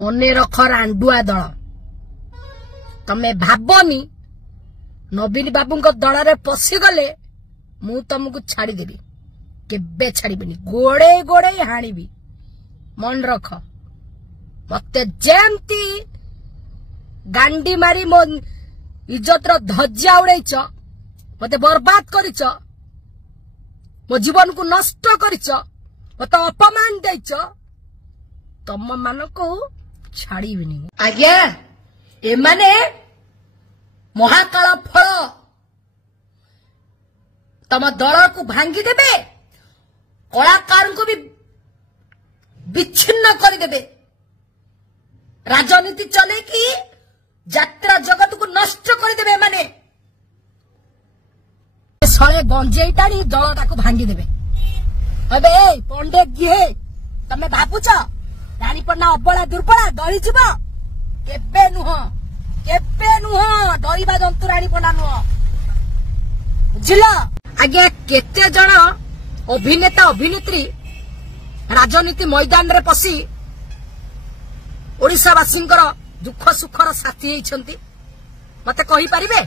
मने रख रांडुआ दल तमे भाबनी नवीन बाबू दल रे पशिगले मु तुमको छाड़देवी केबे छाड़बी गोड़े गोड़े हाणीबी मन रख मते जेमती गांडी मारी मो इज्जत रो धज्जा उड़ैछ मते बर्बाद करिछ मो जीवन को नष्ट करिछ मते अपमान दैछ तम मानको छाड़ीबिनी आज्ञा एमाने महाकाल फल तम दल को भांगी देबे कलाकार को भी विच्छिन्न कर देबे राजनीति चले कि यात्रा जगत को नष्ट कर देबे माने सळे गंजेई टाणी दलटा को भांगी देबे अबे पंडे गिहे तमे भाबुछ रानीपन्ना अबला दुर्बला डरी जीव केबे नुह डरिबा जंतु रानीपन्ना नुह बुझिला आगे केते जण अभिनेता अभिनेत्री राजनीति मैदान रे पसी ओडिशावासींकर दुख सुखर साथी होइछंती मते कहि परिबे।